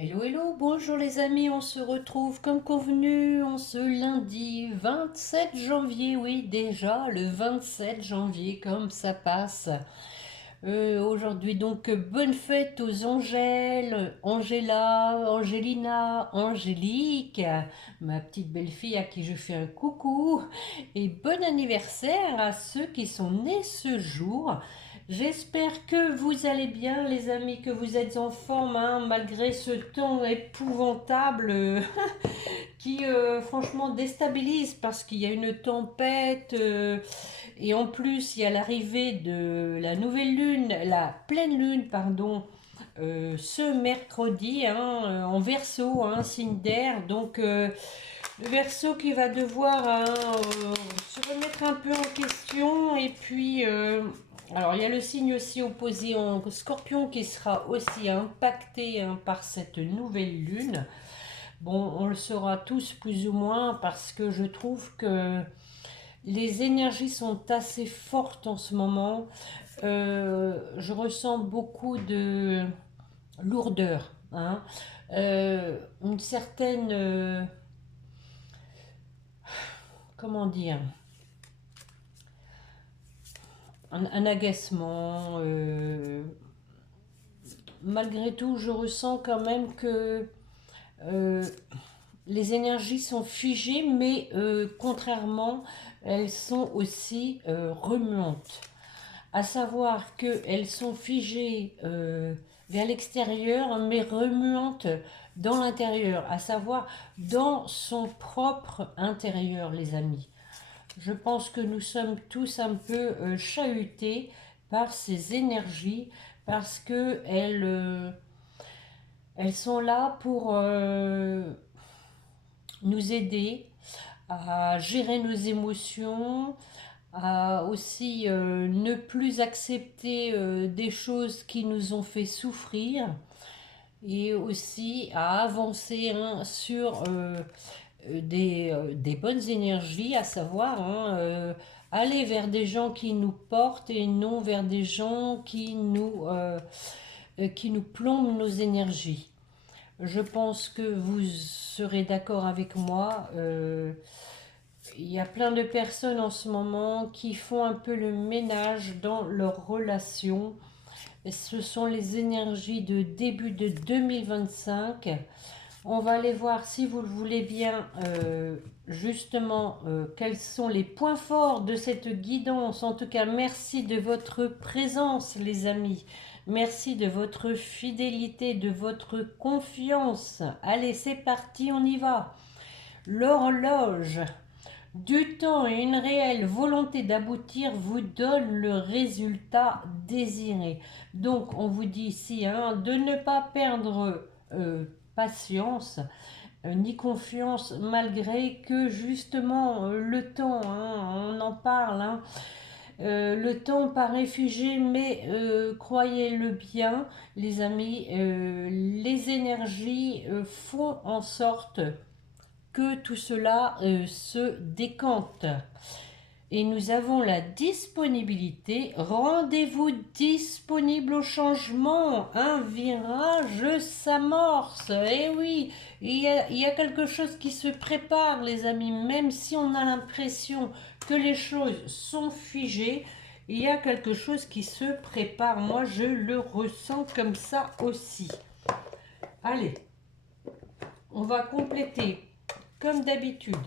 Hello, hello, bonjour les amis, on se retrouve comme convenu en ce lundi 27 janvier, oui déjà le 27 janvier, comme ça passe. Aujourd'hui donc bonne fête aux Angèles, Angela, Angelina, Angélique, ma petite belle-fille à qui je fais un coucou, et bon anniversaire à ceux qui sont nés ce jour. J'espère que vous allez bien les amis, que vous êtes en forme hein, malgré ce temps épouvantable qui franchement déstabilise parce qu'il y a une tempête et en plus il y a l'arrivée de la nouvelle lune, la pleine lune pardon, ce mercredi hein, en Verseau, hein, signe d'air. Donc le Verseau qui va devoir se remettre un peu en question et puis alors il y a le signe aussi opposé en Scorpion qui sera aussi impacté hein, par cette nouvelle lune. Bon, on le saura tous plus ou moins parce que je trouve que les énergies sont assez fortes en ce moment. Je ressens beaucoup de lourdeur, hein. Une certaine, comment dire, un agacement. Malgré tout, je ressens quand même que euh, les énergies sont figées, mais contrairement, elles sont aussi remuantes. À savoir qu'elles sont figées vers l'extérieur, mais remuantes dans l'intérieur, à savoir dans son propre intérieur, les amis. Je pense que nous sommes tous un peu chahutés par ces énergies parce que elles sont là pour nous aider à gérer nos émotions, à aussi ne plus accepter des choses qui nous ont fait souffrir et aussi à avancer hein, sur des bonnes énergies, à savoir hein, aller vers des gens qui nous portent et non vers des gens qui nous plombent nos énergies. Je pense que vous serez d'accord avec moi. Il y a plein de personnes en ce moment qui font un peu le ménage dans leurs relations. Ce sont les énergies de début de 2025. On va aller voir, si vous le voulez bien, justement, quels sont les points forts de cette guidance. En tout cas, merci de votre présence, les amis. Merci de votre fidélité, de votre confiance. Allez, c'est parti, on y va. L'horloge du temps et une réelle volonté d'aboutir vous donne le résultat désiré. Donc, on vous dit ici hein, de ne pas perdre patience ni confiance malgré que justement le temps, hein, on en parle, hein, le temps paraît figé, mais croyez-le bien, les amis, les énergies font en sorte que tout cela se décante. Et nous avons la disponibilité. Rendez-vous disponible au changement. Un virage s'amorce. Eh oui, il y a quelque chose qui se prépare, les amis. Même si on a l'impression que les choses sont figées, il y a quelque chose qui se prépare. Moi, je le ressens comme ça aussi. Allez, on va compléter comme d'habitude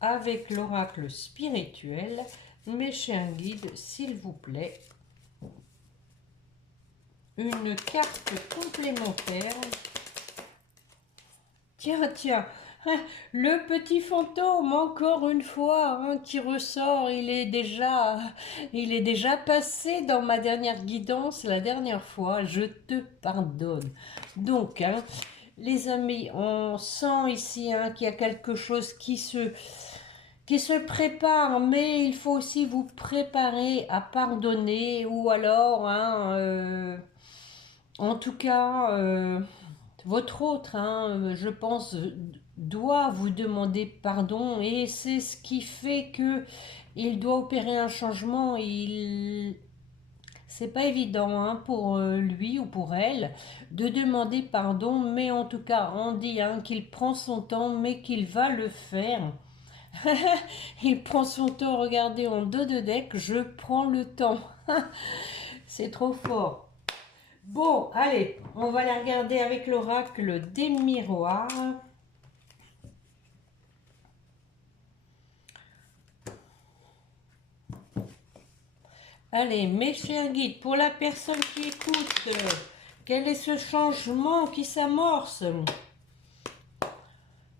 avec l'oracle spirituel. Mes chers guides, s'il vous plaît, une carte complémentaire. Tiens, tiens, hein, le petit fantôme, encore une fois, hein, qui ressort. Il est déjà passé dans ma dernière guidance la dernière fois. Je te pardonne. Donc, hein, les amis, on sent ici hein, qu'il y a quelque chose qui se prépare, mais il faut aussi vous préparer à pardonner ou alors, hein, en tout cas, votre autre, hein, je pense, doit vous demander pardon et c'est ce qui fait que il doit opérer un changement. C'est pas évident hein, pour lui ou pour elle de demander pardon, mais en tout cas, on dit hein, qu'il prend son temps, mais qu'il va le faire. Il prend son temps, regardez, en dos de deck, je prends le temps. C'est trop fort. Bon, allez, on va la regarder avec l'oracle des miroirs. Allez, mes chers guides, pour la personne qui écoute, quel est ce changement qui s'amorce?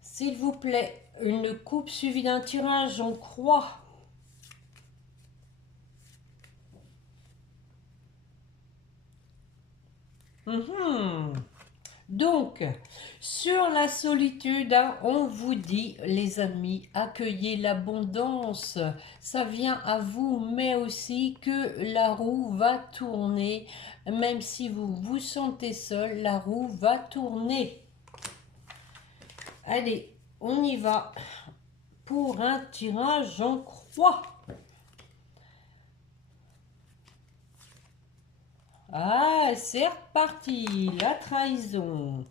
S'il vous plaît, une coupe suivie d'un tirage en croix. Donc, sur la solitude, hein, on vous dit, les amis, accueillez l'abondance. Ça vient à vous, mais aussi que la roue va tourner. Même si vous vous sentez seul, la roue va tourner. Allez, on y va pour un tirage en croix. Ah, c'est reparti, la trahison.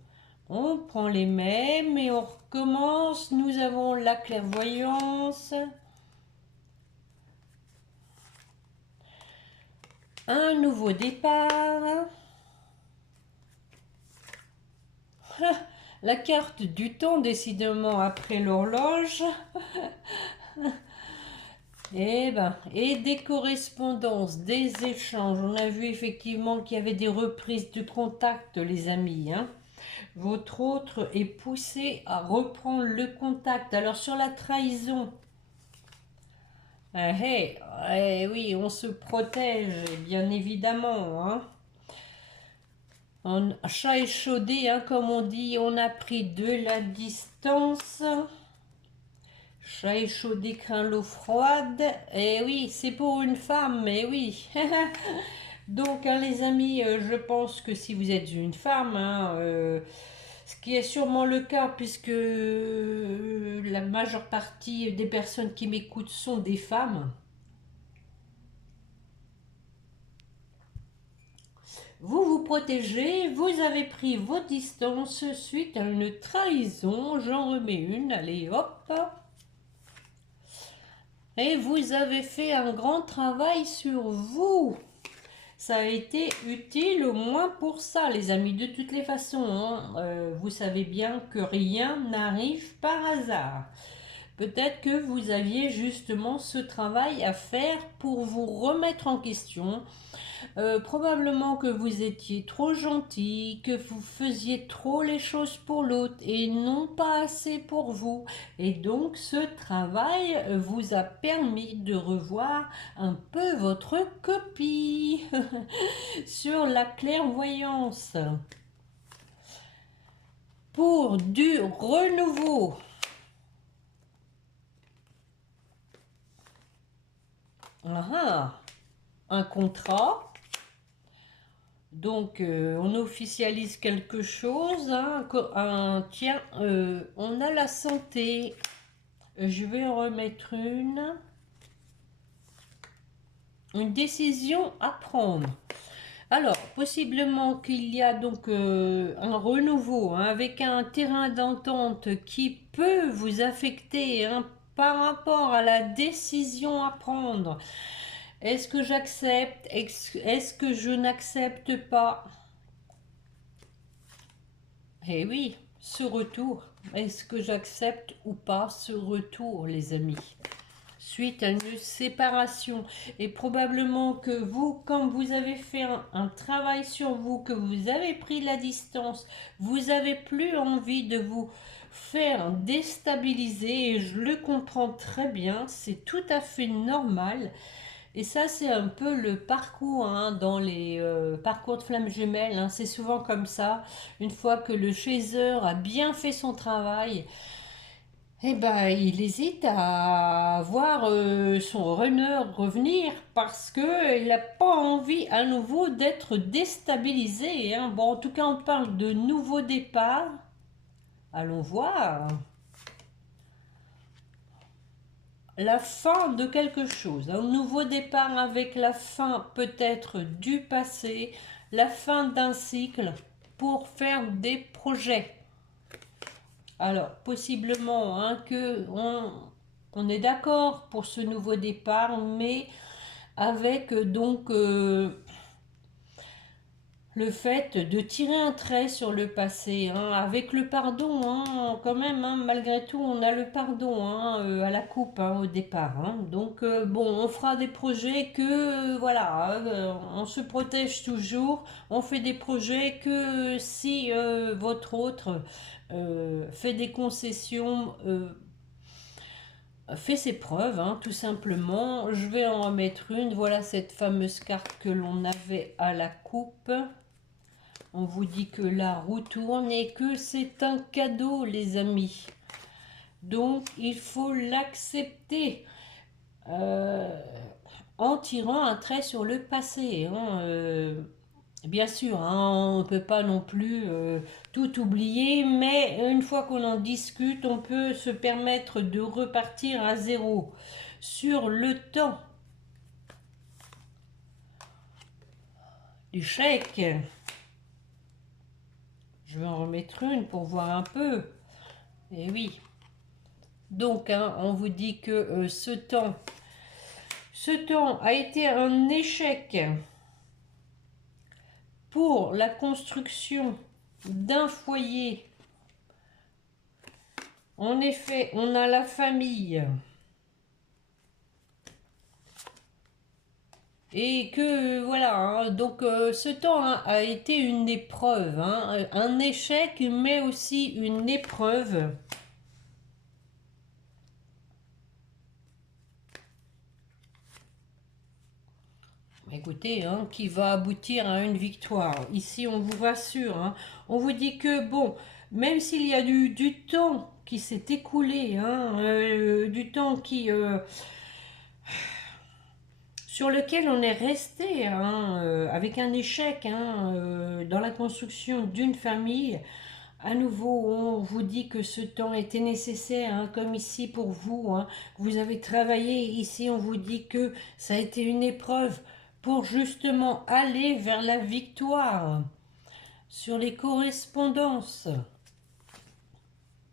On prend les mêmes et on recommence. Nous avons la clairvoyance. Un nouveau départ. La carte du temps, décidément, après l'horloge. Et des correspondances, des échanges. On a vu effectivement qu'il y avait des reprises de contact, les amis. Hein. Votre autre est poussé à reprendre le contact. Alors sur la trahison, oui, on se protège, bien évidemment. Hein. Chat échaudé, hein, comme on dit, on a pris de la distance. Chat échaudé craint l'eau froide. Eh oui, c'est pour une femme, mais oui. Donc, hein, les amis, je pense que si vous êtes une femme, hein, ce qui est sûrement le cas, puisque la majeure partie des personnes qui m'écoutent sont des femmes, vous vous protégez, vous avez pris vos distances suite à une trahison. J'en remets une, allez hop. Et vous avez fait un grand travail sur vous. Ça a été utile au moins pour ça, les amis. De toutes les façons, hein, vous savez bien que rien n'arrive par hasard. Peut-être que vous aviez justement ce travail à faire pour vous remettre en question. Probablement que vous étiez trop gentil, que vous faisiez trop les choses pour l'autre et non pas assez pour vous. Et donc ce travail vous a permis de revoir un peu votre copie sur la clairvoyance. Pour du renouveau. Un contrat. Donc, on officialise quelque chose. Hein, tiens, on a la santé. Je vais en remettre une. Une décision à prendre. Alors, possiblement qu'il y a donc un renouveau hein, avec un terrain d'entente qui peut vous affecter hein, par rapport à la décision à prendre. Est-ce que j'accepte? Est-ce que je n'accepte pas? Eh oui, ce retour. Est-ce que j'accepte ou pas ce retour, les amis? Suite à une séparation. Et probablement que vous, comme vous avez fait un travail sur vous, que vous avez pris la distance, vous avez plus envie de vous faire déstabiliser. Et je le comprends très bien, c'est tout à fait normal. Et ça, c'est un peu le parcours hein, dans les parcours de flammes jumelles. Hein, c'est souvent comme ça. Une fois que le chaser a bien fait son travail, eh ben, il hésite à voir son runner revenir parce qu'il n'a pas envie à nouveau d'être déstabilisé. Hein. Bon, en tout cas, on parle de nouveau départ. Allons voir. la fin de quelque chose, un nouveau départ avec la fin peut-être du passé, la fin d'un cycle pour faire des projets. Alors, possiblement hein, que on est d'accord pour ce nouveau départ, mais avec donc le fait de tirer un trait sur le passé, hein, avec le pardon, hein, quand même, hein, malgré tout, on a le pardon hein, à la coupe hein, au départ. Hein. Donc, bon, on fera des projets que, voilà, on se protège toujours, on fait des projets que si votre autre fait des concessions, fait ses preuves, hein, tout simplement. Je vais en remettre une. Voilà cette fameuse carte que l'on avait à la coupe. On vous dit que la roue tourne et que c'est un cadeau, les amis. Donc, il faut l'accepter en tirant un trait sur le passé. Hein, bien sûr, hein, on ne peut pas non plus tout oublier, mais une fois qu'on en discute, on peut se permettre de repartir à zéro. Sur le temps du chèque, je vais en remettre une pour voir un peu. Et oui. Donc, hein, on vous dit que ce temps a été un échec pour la construction d'un foyer. En effet, on a la famille. Et que voilà, hein, donc ce temps hein, a été une épreuve, hein, un échec, mais aussi une épreuve. Écoutez, hein, qui va aboutir à une victoire. Ici, on vous rassure. Hein, on vous dit que, bon, même s'il y a du temps qui s'est écoulé, hein, du temps qui, sur lequel on est resté hein, avec un échec hein, dans la construction d'une famille, à nouveau, on vous dit que ce temps était nécessaire, hein, comme ici pour vous. Hein, vous avez travaillé, ici on vous dit que ça a été une épreuve pour justement aller vers la victoire sur les correspondances.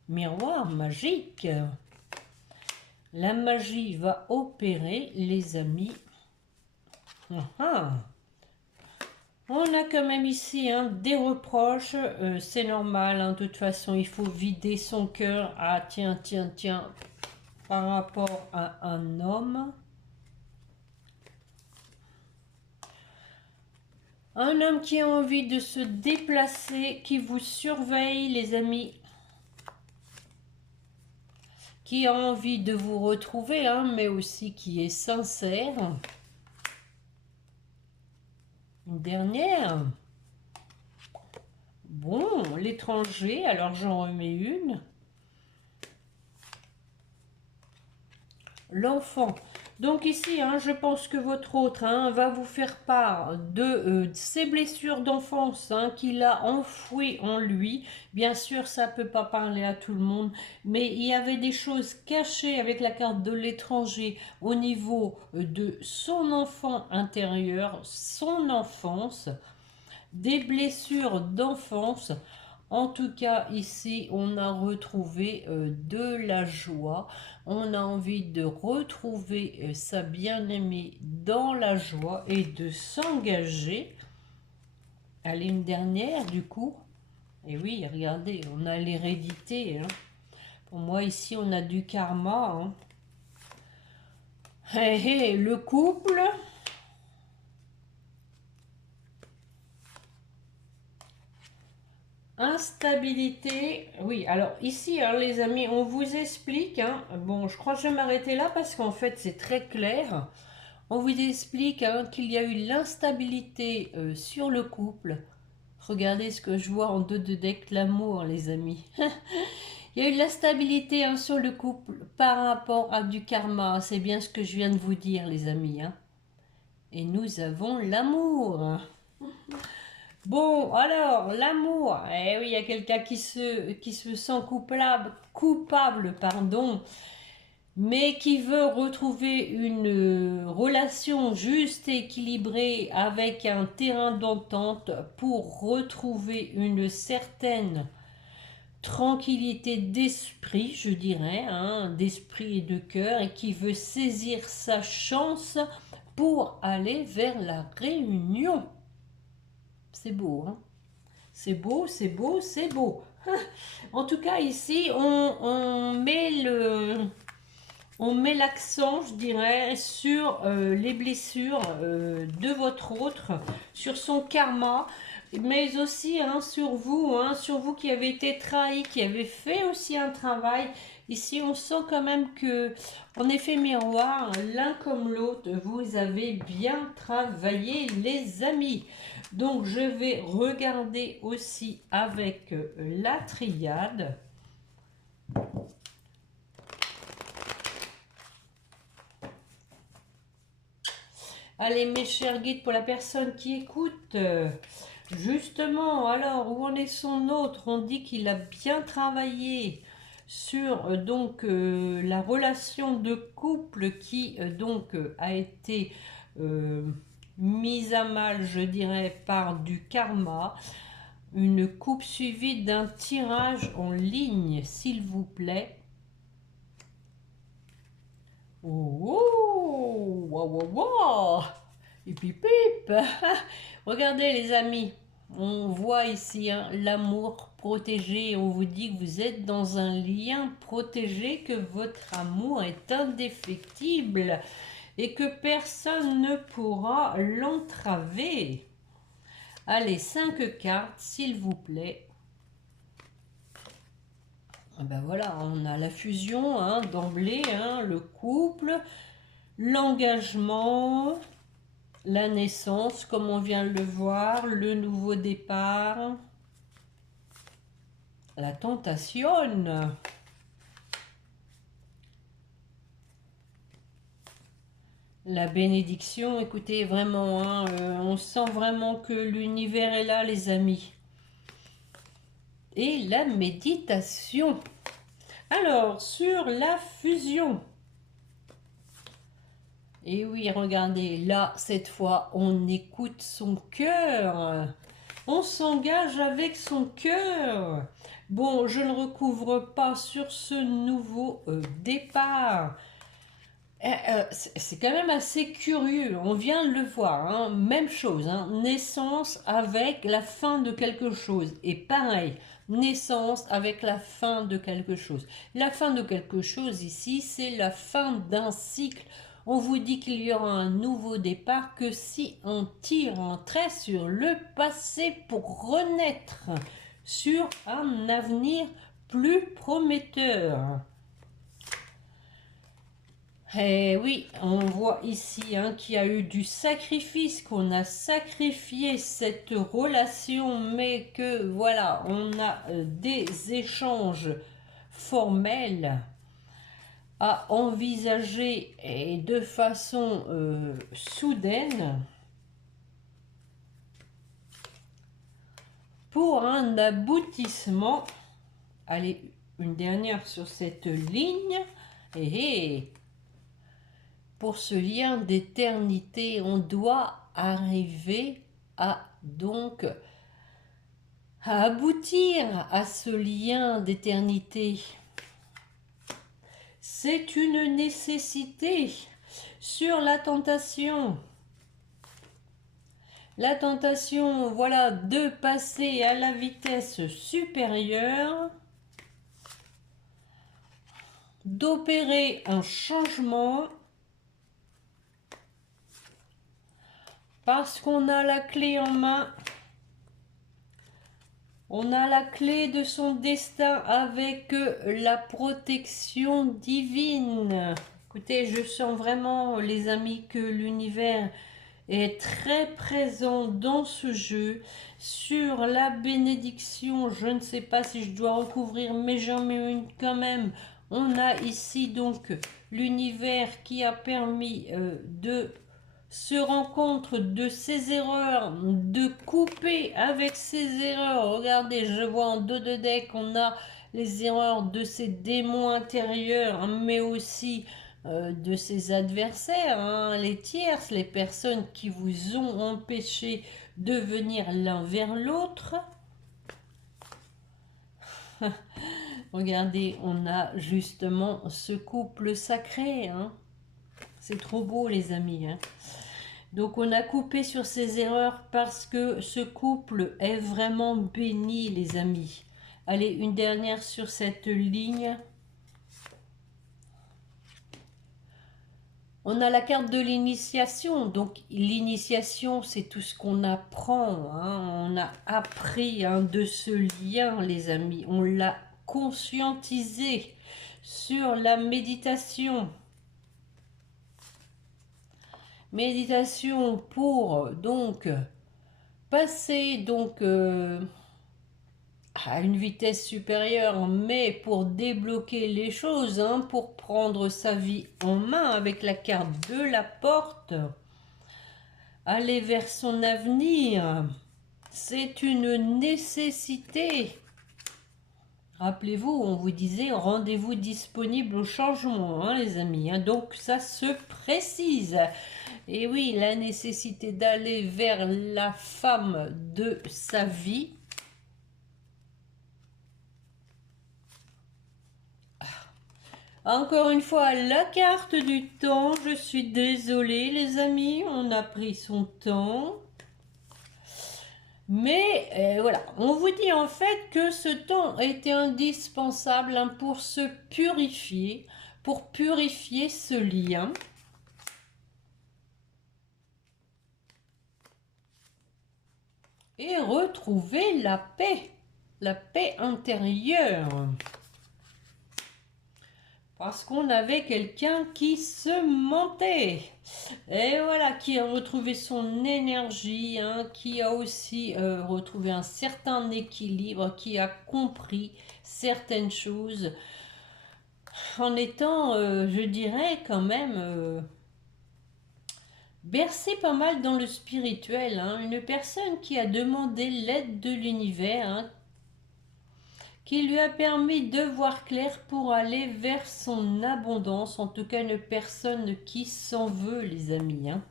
Miroir magique. La magie va opérer, les amis. On a quand même ici hein, des reproches, c'est normal, hein, de toute façon il faut vider son cœur. Ah tiens, par rapport à un homme. Un homme qui a envie de se déplacer, qui vous surveille les amis. Qui a envie de vous retrouver, hein, mais aussi qui est sincère. Une dernière. Bon, l'étranger, alors j'en remets une. L'enfant. Donc ici, hein, je pense que votre autre hein, va vous faire part de ses blessures d'enfance hein, qu'il a enfouies en lui. Bien sûr, ça ne peut pas parler à tout le monde, mais il y avait des choses cachées avec la carte de l'étranger au niveau de son enfant intérieur, son enfance, des blessures d'enfance. En tout cas, ici, on a retrouvé de la joie. On a envie de retrouver sa bien-aimée dans la joie et de s'engager. Allez, une dernière, du coup. Et oui, regardez, on a l'hérédité. Hein. Pour moi, ici, on a du karma. Hein. Hey, le couple... Instabilité, oui, alors ici, hein, les amis, on vous explique, hein, bon, je crois que je vais m'arrêter là parce qu'en fait, c'est très clair. On vous explique hein, qu'il y a eu l'instabilité sur le couple. Regardez ce que je vois en dos de deck, l'amour, les amis. Il y a eu l'instabilité hein, sur le couple par rapport à du karma. C'est bien ce que je viens de vous dire, les amis. Hein. Et nous avons l'amour. Bon, alors, l'amour. Eh oui, il y a quelqu'un qui se sent coupable, pardon. mais qui veut retrouver une relation juste et équilibrée avec un terrain d'entente pour retrouver une certaine tranquillité d'esprit, je dirais, hein, d'esprit et de cœur, et qui veut saisir sa chance pour aller vers la réunion. C'est beau, hein? C'est beau, c'est beau, c'est beau. En tout cas, ici, on met l'accent, je dirais, sur les blessures de votre autre, sur son karma, mais aussi hein, sur vous qui avez été trahi, qui avez fait aussi un travail. Ici, on sent quand même que, en effet miroir, l'un comme l'autre, vous avez bien travaillé, les amis. Donc, je vais regarder aussi avec la triade. Allez, mes chers guides, pour la personne qui écoute, justement, alors, où en est son autre? On dit qu'il a bien travaillé sur la relation de couple qui a été mise à mal, je dirais, par du karma. Une coupe suivie d'un tirage en ligne, s'il vous plaît. Oh, wow, wow, wow. Et puis pip. Regardez les amis, on voit ici hein, l'amour protégé. On vous dit que vous êtes dans un lien protégé, que votre amour est indéfectible et que personne ne pourra l'entraver. Allez, 5 cartes, s'il vous plaît. Ben voilà, on a la fusion hein, d'emblée, hein, le couple, l'engagement, la naissance, comme on vient de le voir, le nouveau départ, la tentation, la bénédiction. Écoutez, vraiment, hein, on sent vraiment que l'univers est là, les amis. Et la méditation. Alors, sur la fusion. Et oui, regardez, là, cette fois, on écoute son cœur. On s'engage avec son cœur. Bon, je ne recouvre pas sur ce nouveau départ. C'est quand même assez curieux, on vient de le voir, hein. Même chose, hein. Naissance avec la fin de quelque chose. Et pareil, naissance avec la fin de quelque chose. La fin de quelque chose ici, c'est la fin d'un cycle. On vous dit qu'il y aura un nouveau départ, que si on tire un trait sur le passé pour renaître sur un avenir plus prometteur. Eh oui, on voit ici hein, qu'il y a eu du sacrifice, qu'on a sacrifié cette relation, mais que voilà, on a des échanges formels à envisager et de façon soudaine pour un aboutissement. Allez, une dernière sur cette ligne. Et pour ce lien d'éternité, on doit arriver à aboutir à ce lien d'éternité. C'est une nécessité. Sur la tentation, voilà, de passer à la vitesse supérieure, d'opérer un changement, parce qu'on a la clé en main. On a la clé de son destin avec la protection divine. Écoutez, je sens vraiment, les amis, que l'univers est très présent dans ce jeu. Sur la bénédiction, je ne sais pas si je dois recouvrir, mais j'en mets une quand même. On a ici donc l'univers qui a permis de se rendre compte de ses erreurs, de couper avec ses erreurs. Regardez, je vois en dos de deck, on a les erreurs de ses démons intérieurs, mais aussi de ses adversaires, hein, les tierces, les personnes qui vous ont empêché de venir l'un vers l'autre. Regardez, on a justement ce couple sacré, hein. C'est trop beau les amis, hein. Donc on a coupé sur ces erreurs parce que ce couple est vraiment béni les amis. Allez, une dernière sur cette ligne. On a la carte de l'initiation. Donc l'initiation, c'est tout ce qu'on apprend, hein. On a appris, hein, de ce lien les amis. On l'a conscientisé sur la méditation. Méditation pour donc passer donc à une vitesse supérieure, mais pour débloquer les choses, hein, pour prendre sa vie en main avec la carte de la porte, aller vers son avenir, c'est une nécessité. Rappelez-vous, on vous disait rendez-vous disponible au changement, hein, les amis, hein, donc ça se précise. Et oui, la nécessité d'aller vers la femme de sa vie. Encore une fois, la carte du temps. Je suis désolée, les amis, on a pris son temps. Mais voilà, on vous dit en fait que ce temps était indispensable, hein, pour se purifier, pour purifier ce lien. Et retrouver la paix intérieure. Parce qu'on avait quelqu'un qui se mentait. Et voilà, qui a retrouvé son énergie, hein, qui a aussi retrouvé un certain équilibre, qui a compris certaines choses, en étant, je dirais quand même, bercé pas mal dans le spirituel, hein. Une personne qui a demandé l'aide de l'univers, hein, qui lui a permis de voir clair pour aller vers son abondance. En tout cas, une personne qui s'en veut, les amis, hein.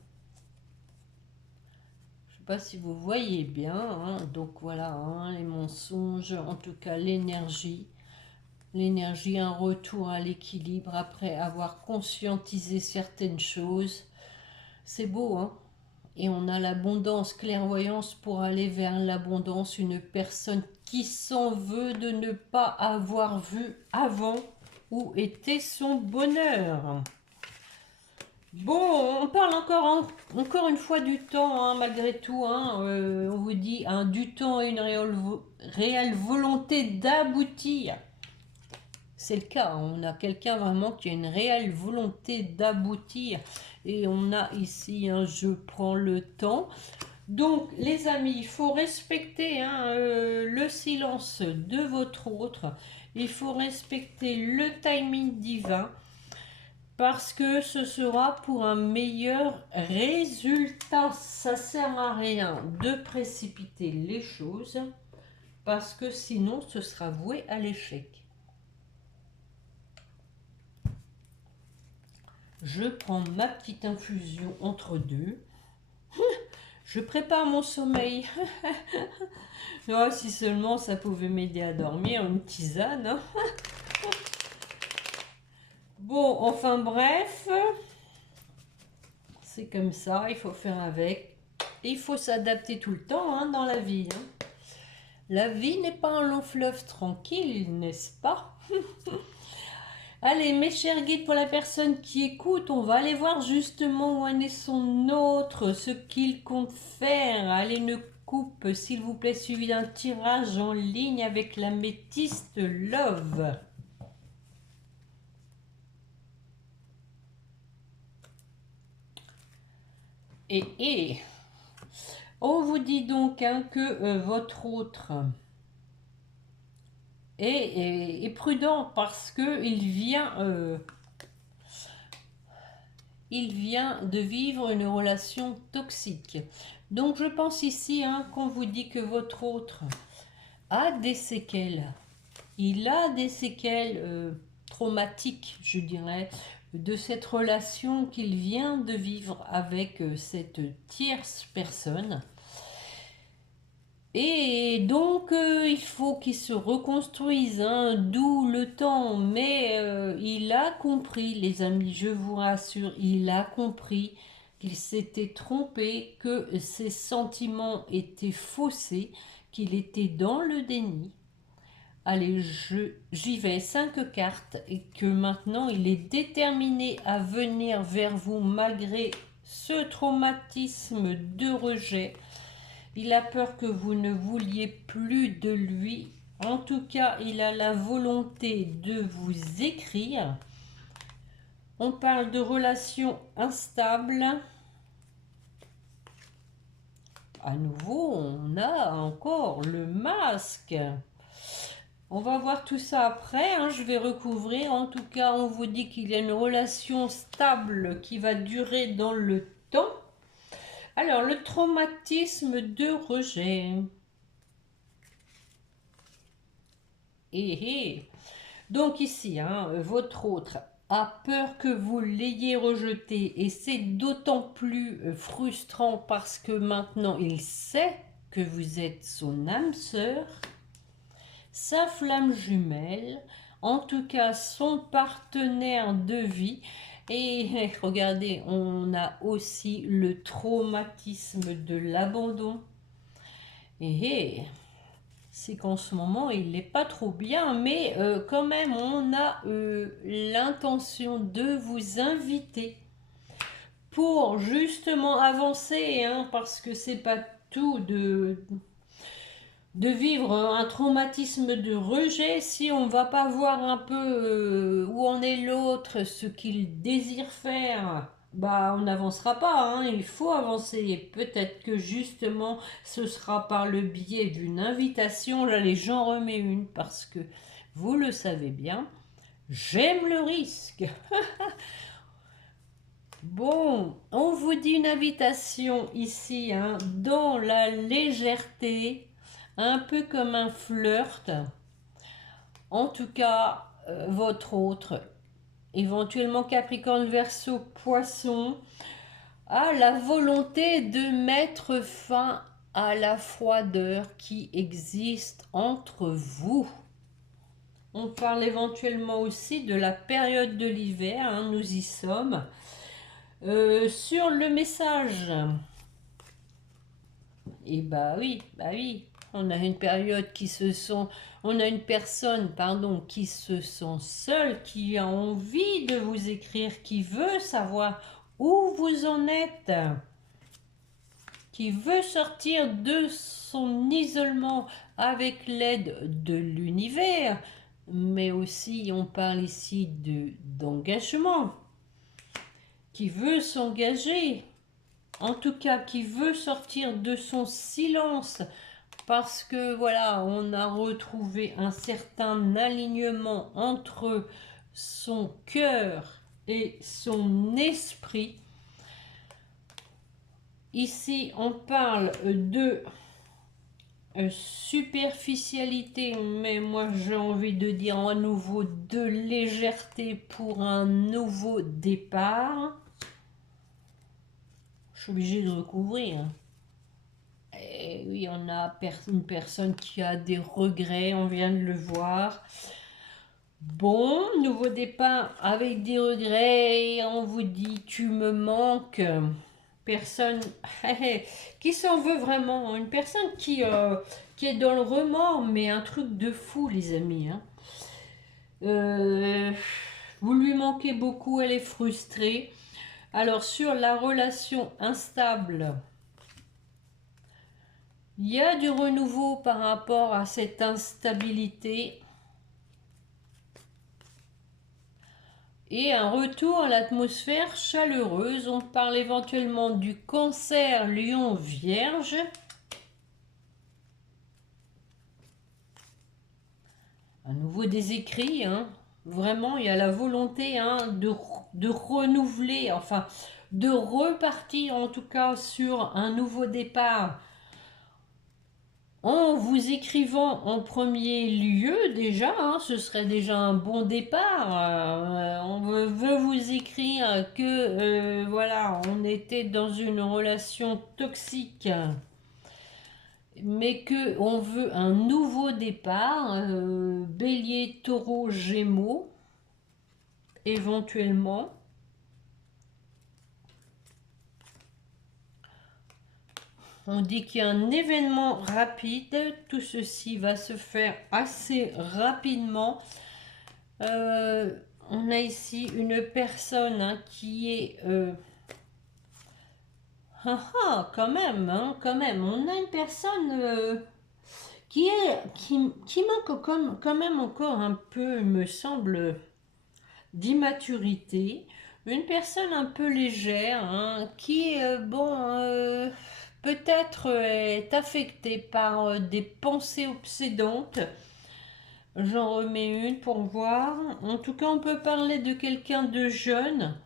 Je ne sais pas si vous voyez bien, hein. Donc voilà, hein, les mensonges, en tout cas l'énergie. L'énergie, un retour à l'équilibre après avoir conscientisé certaines choses. C'est beau, hein. Et on a l'abondance, clairvoyance pour aller vers l'abondance. Une personne qui s'en veut de ne pas avoir vu avant où était son bonheur. Bon, on parle encore une fois du temps, hein, malgré tout, hein, on vous dit, hein, du temps et une réelle volonté d'aboutir. C'est le cas, hein, on a quelqu'un vraiment qui a une réelle volonté d'aboutir. Et on a ici, hein, je prends le temps. Donc, les amis, il faut respecter, hein, le silence de votre autre. Il faut respecter le timing divin. Parce que ce sera pour un meilleur résultat. Ça ne sert à rien de précipiter les choses. Parce que sinon, ce sera voué à l'échec. Je prends ma petite infusion entre deux. Je prépare mon sommeil. Oh, si seulement ça pouvait m'aider à dormir, une tisane, hein. Bon, enfin bref. C'est comme ça, il faut faire avec. Et il faut s'adapter tout le temps, hein, dans la vie, hein. La vie n'est pas un long fleuve tranquille, n'est-ce pas? Allez, mes chers guides, pour la personne qui écoute, on va aller voir justement où en est son autre, ce qu'il compte faire. Allez, une coupe, s'il vous plaît, suivi d'un tirage en ligne avec l'améthyste Love. Et on vous dit donc, hein, que votre autre est prudent parce que il vient de vivre une relation toxique. Donc je pense ici, hein, qu'on vous dit que votre autre a des séquelles. il a des séquelles traumatiques, je dirais, de cette relation qu'il vient de vivre avec cette tierce personne. Et donc, il faut qu'il se reconstruise, hein, d'où le temps. Mais il a compris, les amis, je vous rassure, il a compris qu'il s'était trompé, que ses sentiments étaient faussés, qu'il était dans le déni. Allez, j'y vais, 5 cartes, et que maintenant il est déterminé à venir vers vous malgré ce traumatisme de rejet. Il a peur que vous ne vouliez plus de lui. En tout cas, il a la volonté de vous écrire. On parle de relations instables. À nouveau, on a encore le masque. On va voir tout ça après, hein, je vais recouvrir. En tout cas, on vous dit qu'il y a une relation stable qui va durer dans le temps. Alors, le traumatisme de rejet. Donc ici, hein, votre autre a peur que vous l'ayez rejeté et c'est d'autant plus frustrant parce que maintenant il sait que vous êtes son âme sœur, sa flamme jumelle, en tout cas son partenaire de vie. Et regardez, on a aussi le traumatisme de l'abandon. C'est qu'en ce moment, il n'est pas trop bien, mais quand même, on a l'intention de vous inviter pour justement avancer, hein, parce que c'est pas tout de vivre un traumatisme de rejet si on va pas voir un peu où en est l'autre, ce qu'il désire faire. Bah, on n'avancera pas, hein, il faut avancer. Et peut-être que justement, ce sera par le biais d'une invitation. Là, j'en remets une parce que vous le savez bien, j'aime le risque. Bon, on vous dit une invitation ici, hein, dans la légèreté, un peu comme un flirt. En tout cas, votre autre, éventuellement Capricorne, Verseau, Poisson, a la volonté de mettre fin à la froideur qui existe entre vous. On parle éventuellement aussi de la période de l'hiver, hein, nous y sommes. Sur le message, et bah oui, on a une période qui se sent, on a une personne, pardon, qui se sent seule, qui a envie de vous écrire, qui veut savoir où vous en êtes, qui veut sortir de son isolement avec l'aide de l'univers, mais aussi on parle ici d'engagement, qui veut s'engager, en tout cas qui veut sortir de son silence, parce que voilà, on a retrouvé un certain alignement entre son cœur et son esprit. Ici, on parle de superficialité, mais moi j'ai envie de dire à nouveau de légèreté pour un nouveau départ. Je suis obligée de recouvrir. Et oui, on a une personne qui a des regrets, on vient de le voir. Bon, nouveau départ avec des regrets, on vous dit tu me manques. Personne qui s'en veut vraiment, une personne qui est dans le remords, mais un truc de fou les amis. Hein. Vous lui manquez beaucoup, elle est frustrée. Alors sur la relation instable, il y a du renouveau par rapport à cette instabilité et un retour à l'atmosphère chaleureuse. On parle éventuellement du Cancer, Lion, Vierge. À nouveau des écrits, hein. Vraiment, il y a la volonté, hein, de renouveler, enfin, de repartir en tout cas sur un nouveau départ. En vous écrivant en premier lieu déjà, hein, ce serait déjà un bon départ. On veut vous écrire que voilà, on était dans une relation toxique, mais que on veut un nouveau départ. Bélier, Taureau, Gémeaux, éventuellement. On dit qu'il y a un événement rapide. Tout ceci va se faire assez rapidement. Euh, on a ici une personne hein, qui est... quand même, hein, quand même. On a une personne qui manque quand même encore un peu, il me semble, d'immaturité. Une personne un peu légère, hein, qui, peut-être est affectée par des pensées obsédantes. J'en remets une pour voir. En tout cas, on peut parler de quelqu'un de jeune.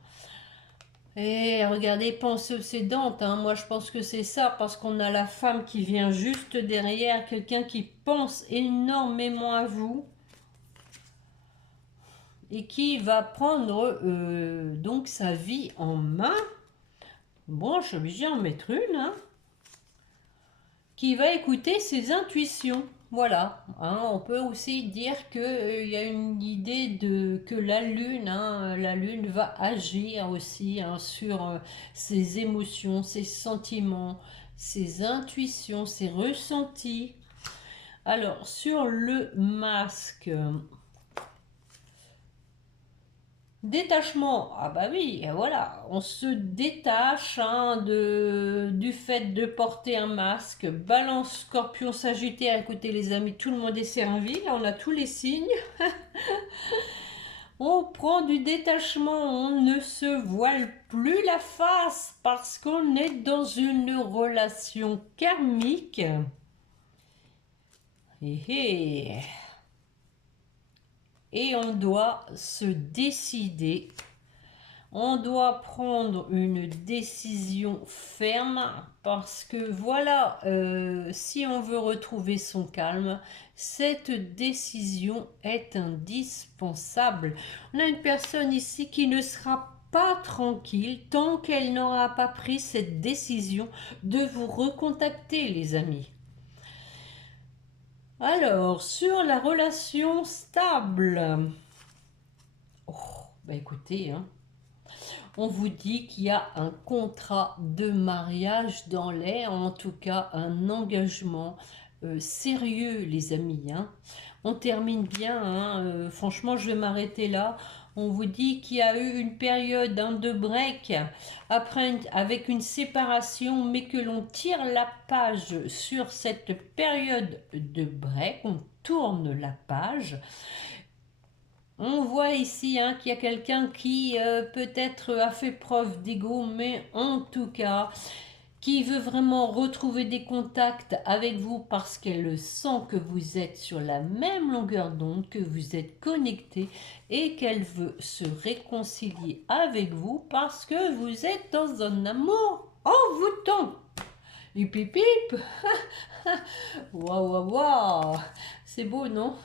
Et regardez, pensée obsédante, hein. Moi je pense que c'est ça, parce qu'on a la femme qui vient juste derrière, quelqu'un qui pense énormément à vous et qui va prendre donc sa vie en main. Bon, je suis obligée d'en mettre une, hein. Qui va écouter ses intuitions. Voilà, hein, on peut aussi dire qu'il y a une idée de que la lune va agir aussi hein, sur ses émotions, ses sentiments, ses intuitions, ses ressentis. Alors, sur le masque, détachement, ah bah oui, voilà, on se détache hein, du fait de porter un masque. Balance, Scorpion, Sagittaire, écoutez les amis, tout le monde est servi, là on a tous les signes. On prend du détachement, on ne se voile plus la face parce qu'on est dans une relation karmique. Et on doit se décider. On doit prendre une décision ferme parce que voilà, si on veut retrouver son calme, cette décision est indispensable. On a une personne ici qui ne sera pas tranquille tant qu'elle n'aura pas pris cette décision de vous recontacter, les amis. Alors, sur la relation stable, oh, bah écoutez, hein, on vous dit qu'il y a un contrat de mariage dans l'air, en tout cas un engagement sérieux, les amis. Hein. On termine bien, hein, franchement je vais m'arrêter là. On vous dit qu'il y a eu une période hein, de break après avec une séparation, mais que l'on tire la page sur cette période de break, on tourne la page. On voit ici hein, qu'il y a quelqu'un qui peut-être a fait preuve d'ego, mais en tout cas, qui veut vraiment retrouver des contacts avec vous parce qu'elle sent que vous êtes sur la même longueur d'onde, que vous êtes connectés et qu'elle veut se réconcilier avec vous parce que vous êtes dans un amour envoûtant. Hip hip hip. Waouh waouh waouh. C'est beau, non?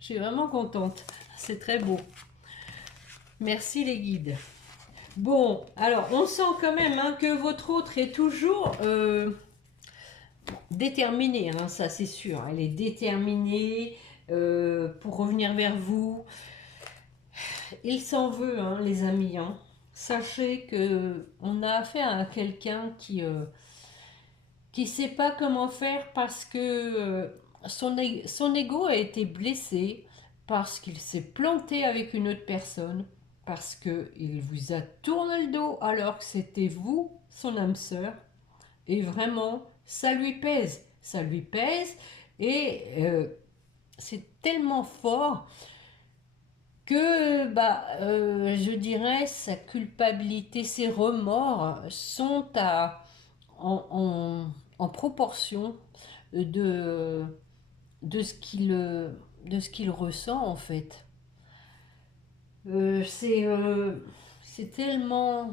Je suis vraiment contente. C'est très beau. Merci les guides. Bon, alors on sent quand même hein, que votre autre est toujours déterminée. Hein, ça c'est sûr. Elle est déterminée pour revenir vers vous. Il s'en veut, hein, les amis. Hein. Sachez que on a affaire à quelqu'un qui sait pas comment faire parce que son ego a été blessé, parce qu'il s'est planté avec une autre personne, parce qu'il vous a tourné le dos alors que c'était vous, son âme sœur. Et vraiment, ça lui pèse, et c'est tellement fort que, je dirais, sa culpabilité, ses remords sont en proportion de, de ce qu'il ressent en fait. C'est tellement,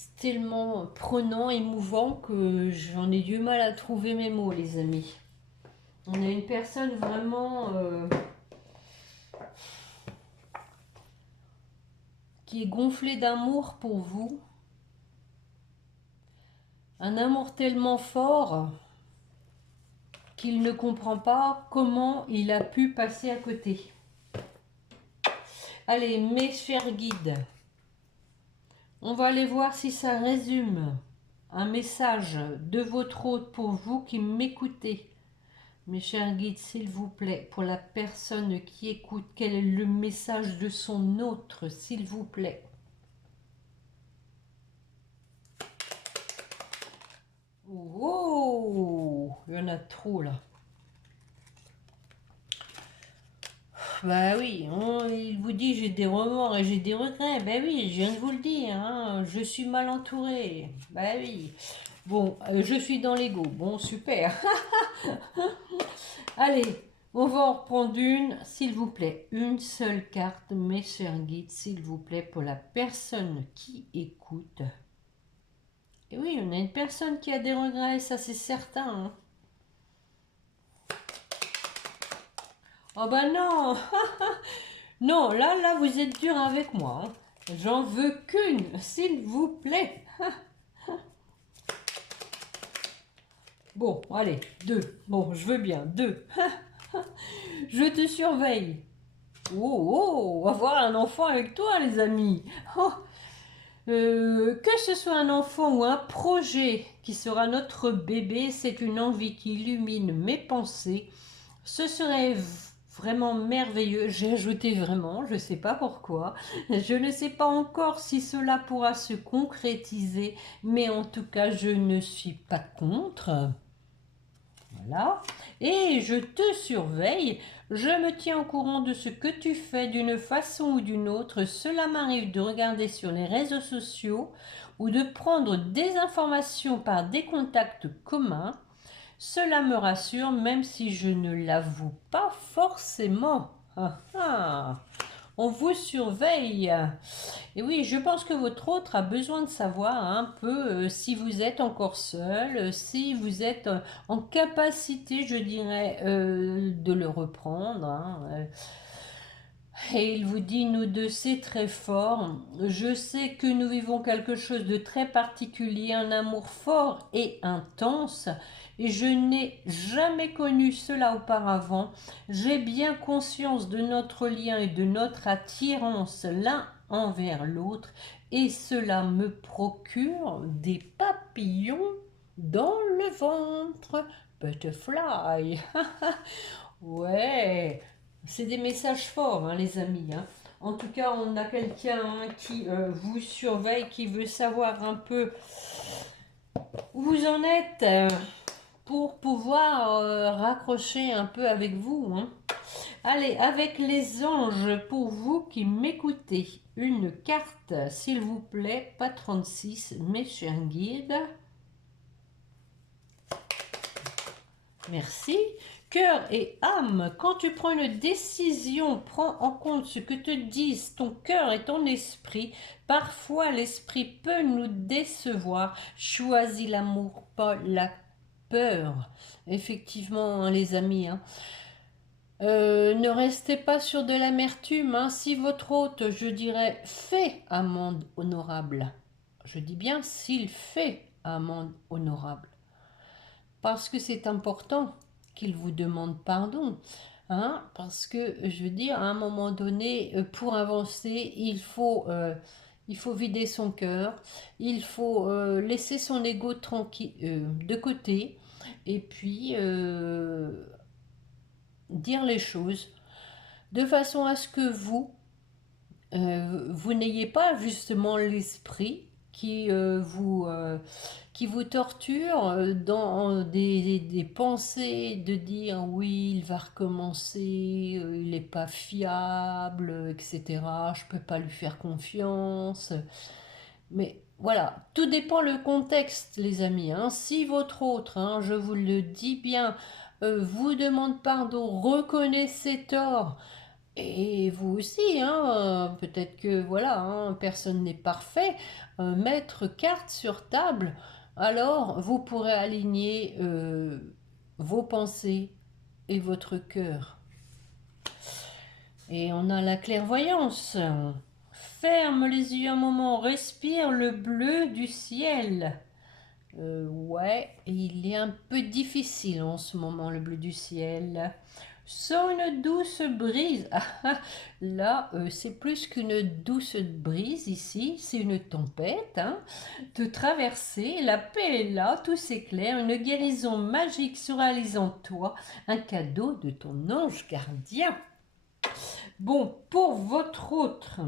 C'est tellement prenant, émouvant que j'en ai du mal à trouver mes mots, les amis. On a une personne vraiment qui est gonflée d'amour pour vous. Un amour tellement fort qu'il ne comprend pas comment il a pu passer à côté. Allez, mes chers guides, on va aller voir si ça résume un message de votre hôte pour vous qui m'écoutez. Mes chers guides, s'il vous plaît, pour la personne qui écoute, quel est le message de son autre, s'il vous plaît? Oh, il y en a trop là. Bah oui, il vous dit j'ai des remords et j'ai des regrets. Bah oui, je viens de vous le dire, hein, je suis mal entourée. Bah oui. Bon, je suis dans l'ego. Bon, super. Allez, on va en reprendre une, s'il vous plaît. Une seule carte, mes chers guides, s'il vous plaît, pour la personne qui écoute. Et oui, on a une personne qui a des regrets, ça c'est certain. Hein. Oh bah non. Non, là, vous êtes dur avec moi. Hein. J'en veux qu'une, s'il vous plaît. Bon, allez, deux. Bon, je veux bien, deux. Je te surveille. Oh, on va voir un enfant avec toi, les amis. Oh, que ce soit un enfant ou un projet qui sera notre bébé, c'est une envie qui illumine mes pensées. Ce serait vraiment merveilleux. J'ai ajouté vraiment, je ne sais pas pourquoi. Je ne sais pas encore si cela pourra se concrétiser, mais en tout cas, je ne suis pas contre. Voilà. Et je te surveille. Je me tiens au courant de ce que tu fais d'une façon ou d'une autre. Cela m'arrive de regarder sur les réseaux sociaux ou de prendre des informations par des contacts communs. Cela me rassure même si je ne l'avoue pas forcément. Ah, ah. On vous surveille. Et oui, je pense que votre autre a besoin de savoir un peu si vous êtes encore seul, si vous êtes en capacité, je dirais, de le reprendre. Hein. Et il vous dit, nous deux, c'est très fort. Je sais que nous vivons quelque chose de très particulier, un amour fort et intense. Et je n'ai jamais connu cela auparavant. J'ai bien conscience de notre lien et de notre attirance l'un envers l'autre. Et cela me procure des papillons dans le ventre. Butterfly. Ouais. C'est des messages forts, hein, les amis. Hein. En tout cas, on a quelqu'un hein, qui vous surveille, qui veut savoir un peu où vous en êtes pour pouvoir raccrocher un peu avec vous. Hein. Allez, avec les anges, pour vous qui m'écoutez, une carte, s'il vous plaît, pas 36, mes chers guides. Merci. Cœur et âme, quand tu prends une décision, prends en compte ce que te disent ton cœur et ton esprit. Parfois, l'esprit peut nous décevoir. Choisis l'amour, pas la peur. Effectivement, hein, les amis. Hein. Ne restez pas sur de l'amertume. Hein. Si votre hôte, je dirais, fait amende honorable. Je dis bien s'il fait amende honorable. Parce que c'est important qu'il vous demande pardon. Hein, parce que, je veux dire, à un moment donné, pour avancer, il faut vider son cœur, il faut laisser son ego tranquille, de côté, et puis dire les choses de façon à ce que vous n'ayez pas justement l'esprit qui vous torture dans des pensées de dire oui, il va recommencer, il n'est pas fiable, etc. Je ne peux pas lui faire confiance. Mais voilà, tout dépend le contexte, les amis. Hein. Si votre autre, hein, je vous le dis bien, vous demande pardon, reconnaît ses torts, Et vous aussi, hein, peut-être que voilà, hein, personne n'est parfait. Mettre carte sur table, alors vous pourrez aligner vos pensées et votre cœur. Et on a la clairvoyance. Ferme les yeux un moment, respire le bleu du ciel. Ouais, il est un peu difficile en ce moment, le bleu du ciel. Sans une douce brise. Là, c'est plus qu'une douce brise ici, c'est une tempête. Hein, de traverser, la paix est là, tout s'éclaire, une guérison magique se réalise en toi, un cadeau de ton ange gardien. Bon, pour votre autre.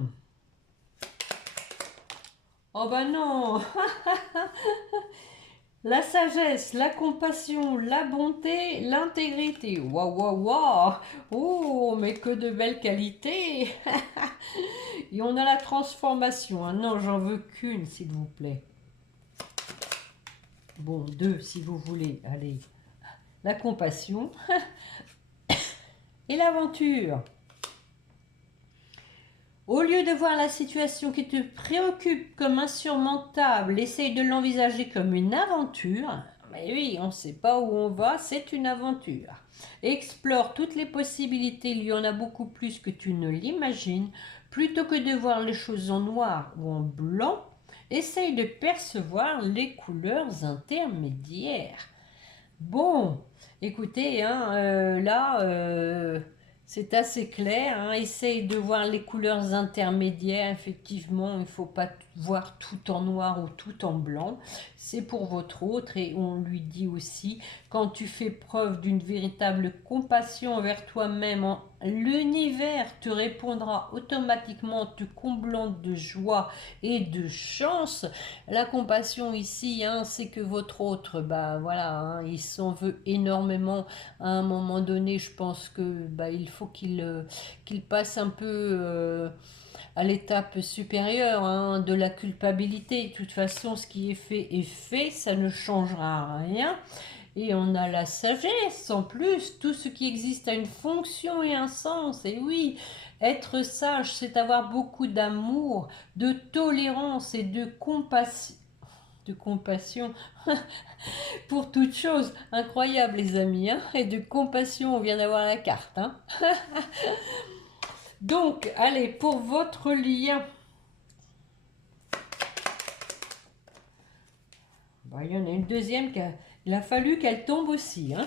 Oh bah non. La sagesse, la compassion, la bonté, l'intégrité. Waouh, waouh, waouh. Oh, mais que de belles qualités. Et on a la transformation. Ah non, j'en veux qu'une, s'il vous plaît. Bon, deux, si vous voulez. Allez. La compassion et l'aventure. Au lieu de voir la situation qui te préoccupe comme insurmontable, essaye de l'envisager comme une aventure. Mais oui, on ne sait pas où on va, c'est une aventure. Explore toutes les possibilités, il y en a beaucoup plus que tu ne l'imagines. Plutôt que de voir les choses en noir ou en blanc, essaye de percevoir les couleurs intermédiaires. Bon, écoutez, hein, c'est assez clair. Hein, essaye de voir les couleurs intermédiaires. Effectivement, il ne faut pas voir tout en noir ou tout en blanc. C'est pour votre autre. Et on lui dit aussi, quand tu fais preuve d'une véritable compassion envers toi-même, l'univers te répondra automatiquement, te comblant de joie et de chance. La compassion ici, hein, c'est que votre autre, bah voilà, hein, il s'en veut énormément. À un moment donné, je pense que bah, il faut qu'il passe un peu à l'étape supérieure, hein, de la culpabilité. De toute façon, ce qui est fait, ça ne changera rien. Et on a la sagesse en plus, tout ce qui existe a une fonction et un sens. Et oui, être sage, c'est avoir beaucoup d'amour, de tolérance et de compassion. De compassion pour toute chose. Incroyable les amis. Hein, et de compassion, on vient d'avoir la carte. Hein. Donc, allez, pour votre lien. Bon, il y en a une deuxième il a fallu qu'elle tombe aussi. Hein.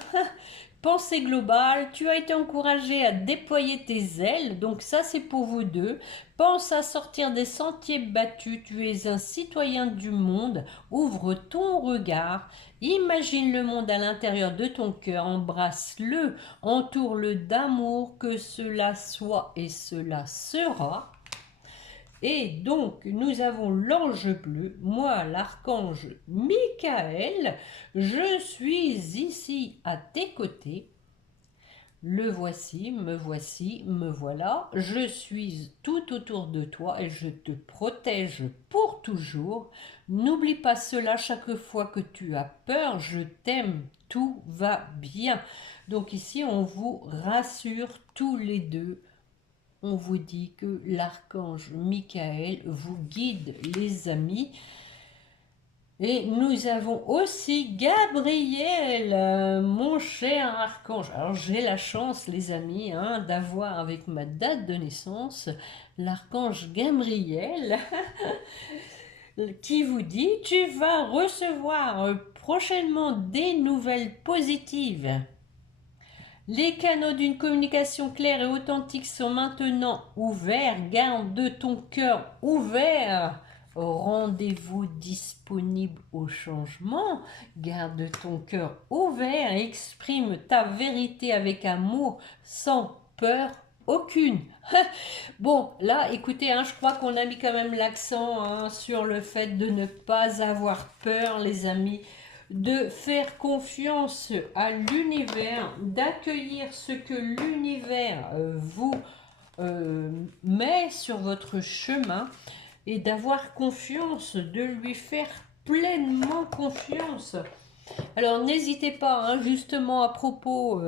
Pensée globale, tu as été encouragé à déployer tes ailes, donc ça c'est pour vous deux. Pense à sortir des sentiers battus, tu es un citoyen du monde, ouvre ton regard, imagine le monde à l'intérieur de ton cœur, embrasse-le, entoure-le d'amour, que cela soit et cela sera. Et donc, nous avons l'ange bleu, moi l'archange Michael, je suis ici à tes côtés. Le voici, me voilà, je suis tout autour de toi et je te protège pour toujours. N'oublie pas cela chaque fois que tu as peur, je t'aime, tout va bien. Donc ici, on vous rassure tous les deux. On vous dit que l'archange Michael vous guide, les amis. Et nous avons aussi Gabriel, mon cher archange. Alors j'ai la chance, les amis, hein, d'avoir avec ma date de naissance l'archange Gabriel qui vous dit tu vas recevoir prochainement des nouvelles positives. Les canaux d'une communication claire et authentique sont maintenant ouverts. Garde ton cœur ouvert. Rendez-vous disponible au changement. Garde ton cœur ouvert. Exprime ta vérité avec amour, sans peur aucune. Bon, là, écoutez, hein, je crois qu'on a mis quand même l'accent, hein, sur le fait de ne pas avoir peur, les amis, de faire confiance à l'univers, d'accueillir ce que l'univers vous met sur votre chemin et d'avoir confiance, de lui faire pleinement confiance. Alors n'hésitez pas, hein, justement à propos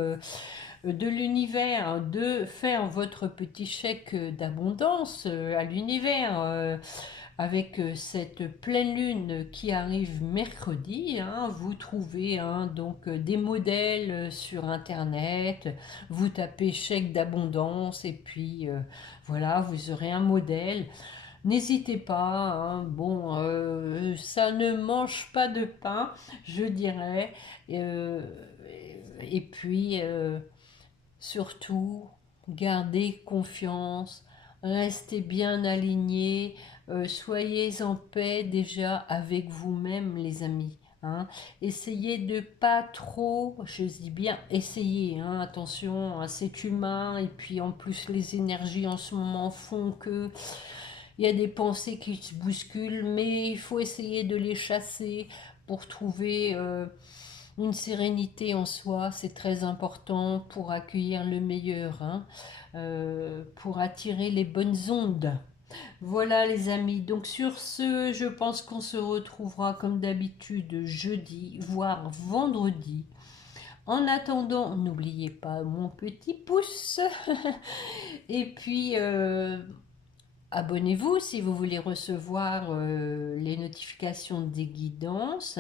de l'univers, de faire votre petit chèque d'abondance à l'univers, avec cette pleine lune qui arrive mercredi, hein. Vous trouvez, hein, donc des modèles sur internet, vous tapez chèque d'abondance et puis voilà, vous aurez un modèle. N'hésitez pas, hein. Bon, ça ne mange pas de pain, je dirais. Euh, et puis, surtout, gardez confiance, restez bien alignés, soyez en paix déjà avec vous-même, les amis. Hein. Essayez de pas trop, je dis bien essayez, hein, attention, hein, c'est humain, et puis en plus les énergies en ce moment font que il y a des pensées qui se bousculent, mais il faut essayer de les chasser pour trouver une sérénité en soi. C'est très important pour accueillir le meilleur, hein, pour attirer les bonnes ondes. Voilà les amis, donc sur ce, je pense qu'on se retrouvera comme d'habitude jeudi, voire vendredi. En attendant, n'oubliez pas mon petit pouce. Et puis, abonnez-vous si vous voulez recevoir les notifications des guidances.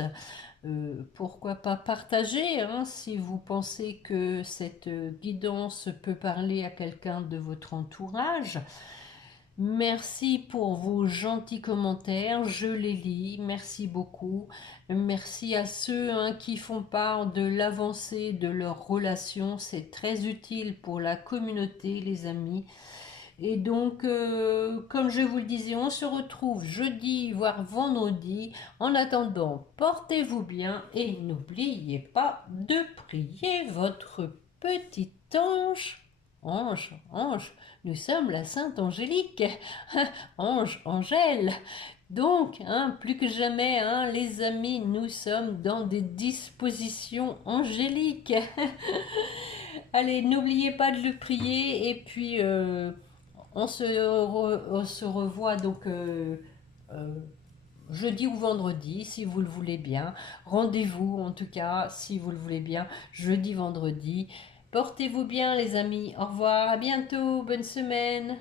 Pourquoi pas partager, hein, si vous pensez que cette guidance peut parler à quelqu'un de votre entourage. Merci pour vos gentils commentaires, je les lis, merci beaucoup. Merci à ceux, hein, qui font part de l'avancée de leur relation, c'est très utile pour la communauté, les amis. Et donc, comme je vous le disais, on se retrouve jeudi, voire vendredi. En attendant, portez-vous bien et n'oubliez pas de prier votre petit ange. Ange, ange, nous sommes la Sainte Angélique. Ange, Angèle. Donc, hein, plus que jamais, hein, les amis, nous sommes dans des dispositions angéliques. Allez, n'oubliez pas de le prier et puis on se revoit donc jeudi ou vendredi si vous le voulez bien. Rendez-vous en tout cas si vous le voulez bien, jeudi, vendredi. Portez-vous bien les amis. Au revoir, à bientôt, bonne semaine.